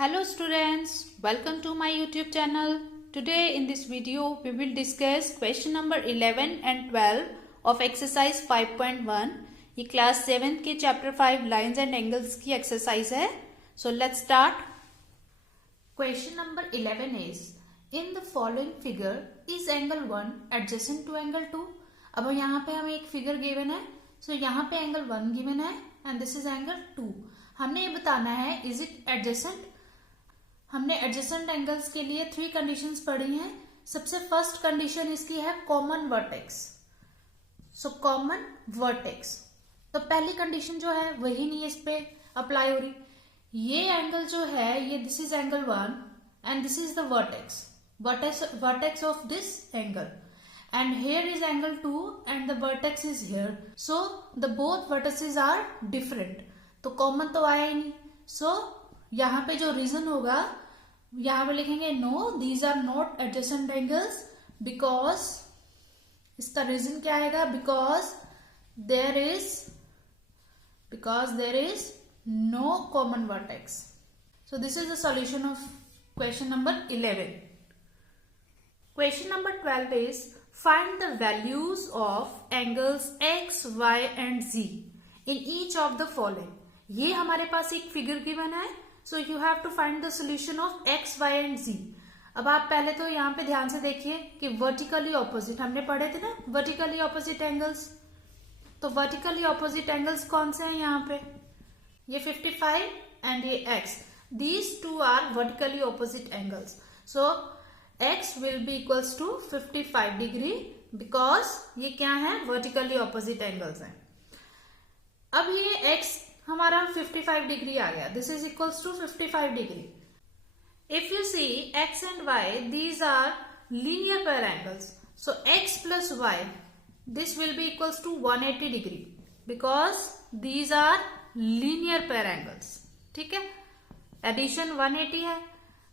Hello students, welcome to my YouTube channel. Today in this video we will discuss question number 11 and 12 of exercise 5.1. ये class 7 के chapter 5 lines and angles की exercise है. So let's start. Question number 11 is, in the following figure is angle 1 adjacent to angle 2. अब यहाँ पे हमें एक figure given है. So यहाँ पे angle 1 given है and this is angle 2. हमने ये बताना है is it adjacent. हमने एडजेसेंट एंगल्स के लिए 3 कंडीशंस पढ़ी हैं. सबसे फर्स्ट कंडीशन इसकी है common vertex. So common vertex, तो पहली कंडीशन जो है वही नहीं इस पे अप्लाई हो रही. ये एंगल जो है ये this is angle 1 and this is the vertex of this angle and here is angle 2 and the vertex is here. So the both vertexes are different. तो कॉमन तो आया ही नहीं. सो यहाँ पे जो रीजन होगा यहाँ पे लिखेंगे no these are not adjacent angles because इसका रीजन क्या आएगा because there is no common vertex. So this is the solution of question number 11. Question number 12 is find the values of angles x y and z in each of the following. ये हमारे पास एक figure given है. So you have to find the solution of x y and z. अब आप पहले तो यहाँ पे ध्यान से देखिए कि वर्टिकली ऑपोजिट हमने पढ़े थे ना, वर्टिकली ऑपोजिट एंगल्स. तो वर्टिकली ऑपोजिट एंगल्स कौन से हैं यहाँ पे, ये 55 एंड ये x. These two are vertically opposite angles. So x will be equals to 55 degree because ये क्या है, वर्टिकली ऑपोजिट एंगल्स हैं. अब ये x हमारा 55 डिग्री आ गया. This is equals to 55 degree. If you see x and y these are linear pair angles. So x plus y this will be equals to 180 degree because these are linear pair angles. ठीक है, addition 180 है.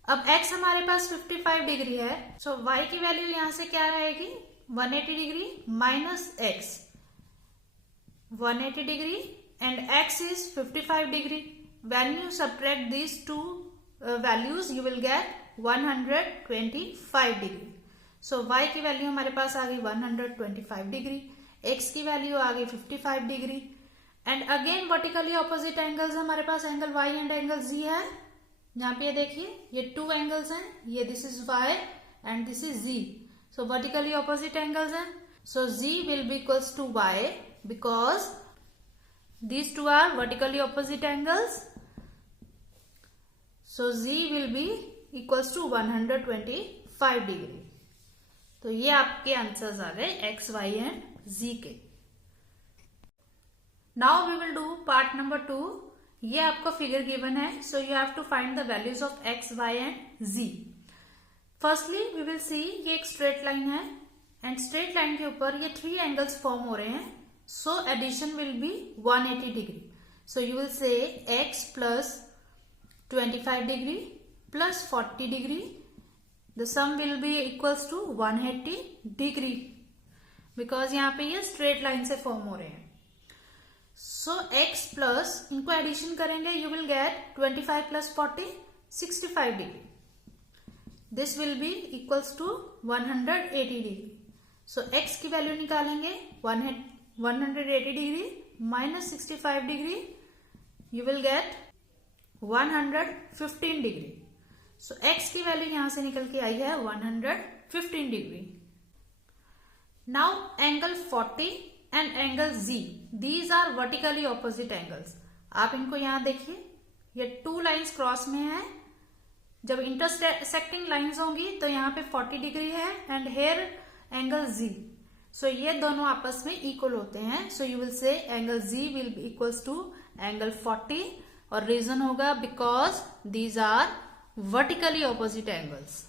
अब x हमारे पास 55 degree है. सो y की value यहां से क्या रहेगी, 180 degree minus x 180 degree and x is 55 degree. When you subtract these two values you will get 125 degree. So y की वैल्यू हमारे पास आ गई 125 डिग्री, x की वैल्यू आ गई 55 degree. And again vertically opposite angles हमारे पास angle y and angle z है. यहाँ पे देखिए ये 2 एंगल्स हैं, ये this is y and this is z. So vertically opposite angles हैं. So z will be equals to y because these two are vertically opposite angles. So z will be equals to 125 degree. तो ये आपके answers आ गए x, y and z के. Now we will do part number 2. ये आपको figure given है. So you have to find the values of x, y and z. Firstly we will see ये एक स्ट्रेट लाइन है and straight line के ऊपर ये 3 एंगल्स फॉर्म हो रहे हैं. So addition will be 180 degree. So you will say x plus 25 degree plus 40 degree. The sum will be equals to 180 degree because यहाँ पे ये straight line से form हो रहे हैं. So x plus इनको addition करेंगे you will get 25 plus 40 65 degree. This will be equals to 180 degree. So x की वैल्यू निकालेंगे 180 degree minus 65 degree you will get 115 degree. So x की वैल्यू यहां से निकल के आई है 115 degree. Now angle 40 and angle z these are vertically opposite angles. आप इनको यहां देखिए, ये 2 लाइंस क्रॉस में है. जब इंटरसेक्टिंग लाइंस होंगी तो यहाँ पे 40 डिग्री है and here angle z. So ये दोनों आपस में इक्वल होते हैं. So you will say angle z will be equals to angle 40 और रीजन होगा because these are vertically opposite angles.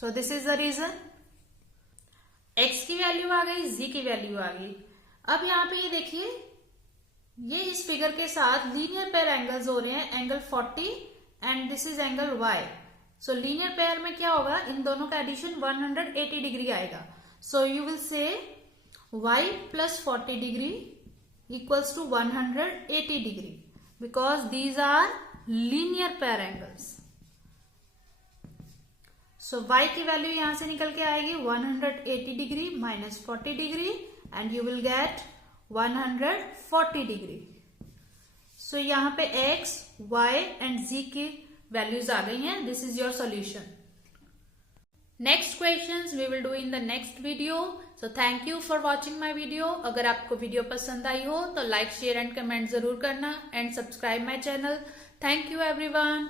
So this is the reason. x की वैल्यू आ गई, z की वैल्यू आ गई. अब यहाँ पे ये देखिए ये इस फिगर के साथ लीनियर पेयर एंगल्स हो रहे हैं, angle 40 and this is angle y. So linear pair में क्या होगा, इन दोनों का एडिशन 180 डिग्री आएगा. So you will say y plus 40 degree equals to 180 degree. because these are linear pair angles. So y की वैल्यू यहां से निकल के आएगी 180 degree minus 40 degree and you will get 140 degree. So यहाँ पे x, y एंड z की values आ गई हैं. This is your solution. Next questions we will do in the next video. So thank you for watching my video. अगर आपको video पसंद आई हो तो लाइक शेयर एंड कमेंट जरूर करना and subscribe my channel. Thank you everyone.